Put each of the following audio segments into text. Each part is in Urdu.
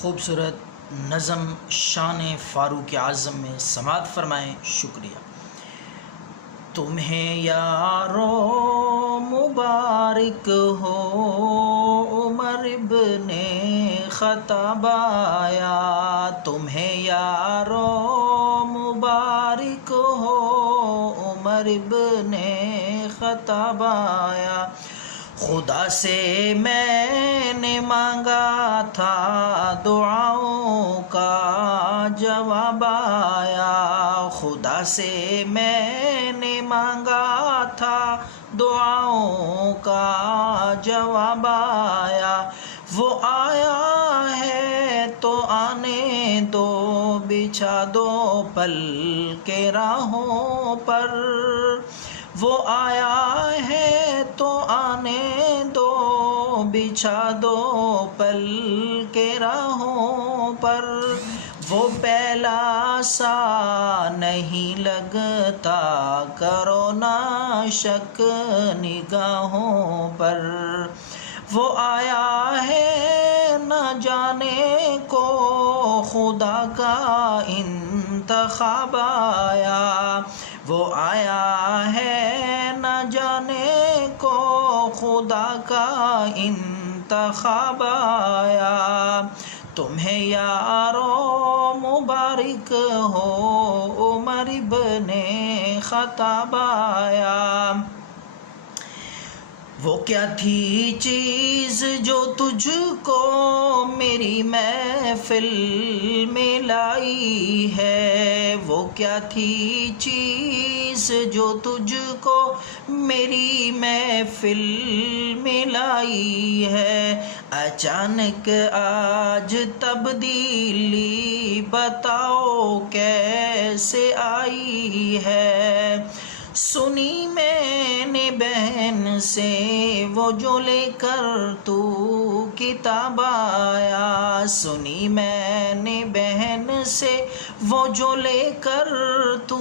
خوبصورت نظم شان فاروق اعظم میں سماعت فرمائیں. شکریہ. تمہیں یارو مبارک ہو عمر ابن خطاب آیا. تمہیں یارو مبارک ہو عمر ابن خطاب آیا. خدا سے میں نے مانگا تھا دعاؤں کا جواب آیا. خدا سے میں نے مانگا تھا دعاؤں کا جواب آیا. وہ آیا ہے تو آنے دو بچھا دو پل کے راہوں پر. وہ آیا ہے تو آنے دو بچھا دو پل کے راہوں پر. وہ پہلا سا نہیں لگتا کرو نا شک نگاہوں پر. وہ آیا ہے نہ جانے کو خدا کا انتخاب آیا. وہ آیا ہے نہ جانے کو خدا کا انتخاب آیا. تمہیں یارو مبارک ہو عمر ابن خطاب آیا. وہ کیا تھی چیز جو تجھ کو میری محفل میں لائی ہے. وہ کیا تھی چیز جو تجھ کو میری محفل میں لائی ہے. اچانک آج تبدیلی بتاؤ کیسے آئی ہے. سنی میں نے بہن سے وہ جو لے کر تو کتاب آیا. سنی میں نے بہن سے وہ جو لے کر تو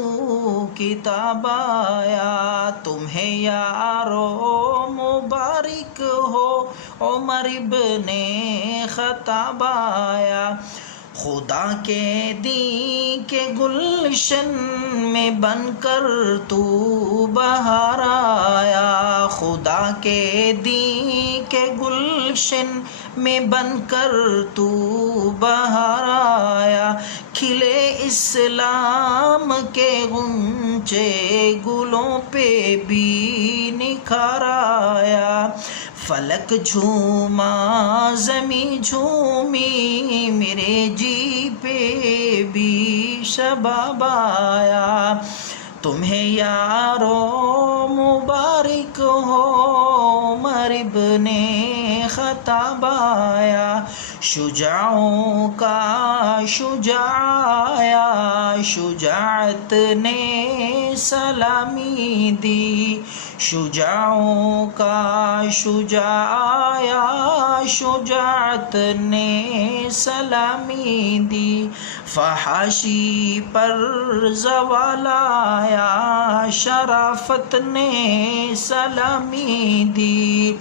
کتاب آیا. تمہیں یارو مبارک ہو عمر ابن خطاب آیا. خدا کے دین کے گلشن میں بن کر تو بہار آیا. خدا کے دین کے گلشن میں بن کر تو بہار آیا. کھلے اسلام کے غنچے گلوں پہ بھی نکھار آیا. فلک جھوما زمیں جھومی میرے جی پہ بھی شباب آیا. تمہیں یارو مبارک ہو عمر ابن خطاب آیا. شجاعوں کا شجاع آیا شجاعت نے سلامی دی. شجاعوں کا شجاع آیا شجاعت نے سلامی دی. فحاشی پر زوال آیا شرافت نے سلامی دی.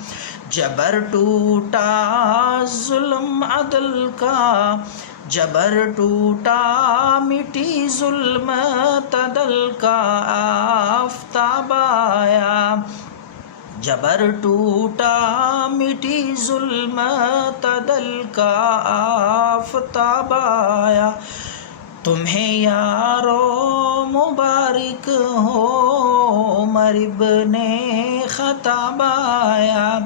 جبر ٹوٹا ظلم عدل کا جبر ٹوٹا مٹی ظلم عدل کا آفتاب آیا. جبر ٹوٹا مٹی ظلم عدل کا آفتاب آیا. تمہیں یارو مبارک ہو عمر ابن خطاب آیا.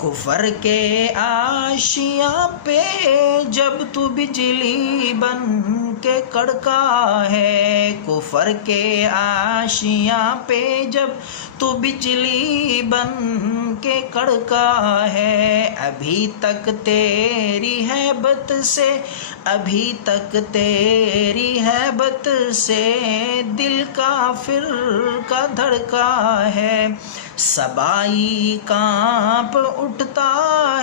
کفر کے آشیاں پہ جب تو بجلی بن کے کڑکا ہے. کفر کے آشیاں پہ جب تو بجلی بن کے کڑکا ہے. ابھی تک تیری ہیبت سے ابھی تک تیری ہیبت سے دل کافر کا دھڑکا ہے. سبائی کانپ اٹھتا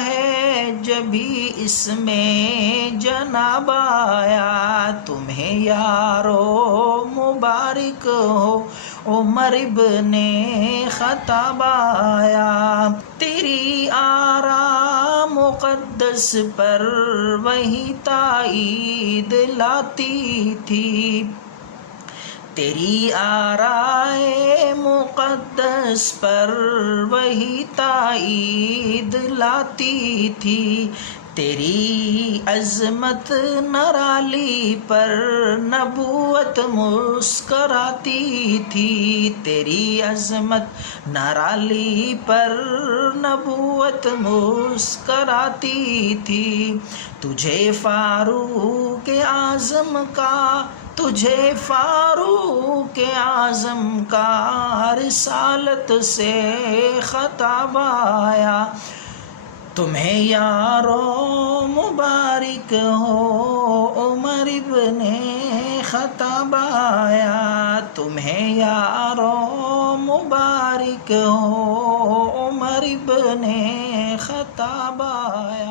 ہے جبھی اس میں جناب آیا. تمہیں یارو مبارک ہو عمر ابن خطاب آیا. تیری آرام و مقدس پر وہی تائید لاتی تھی، تیری آرائے مقدس پر وہی تائید لاتی تھی، تیری عظمت نرالی پر نبوت مسکراتی تھی، تیری عظمت نرالی پر نبوت مسکراتی تھی، تجھے فاروق اعظم کا رسالت سے خطاب آیا، تمہیں یارو مبارک ہو عمر ابن خطاب آیا، تمہیں یارو مبارک ہو عمر ابن خطاب آیا۔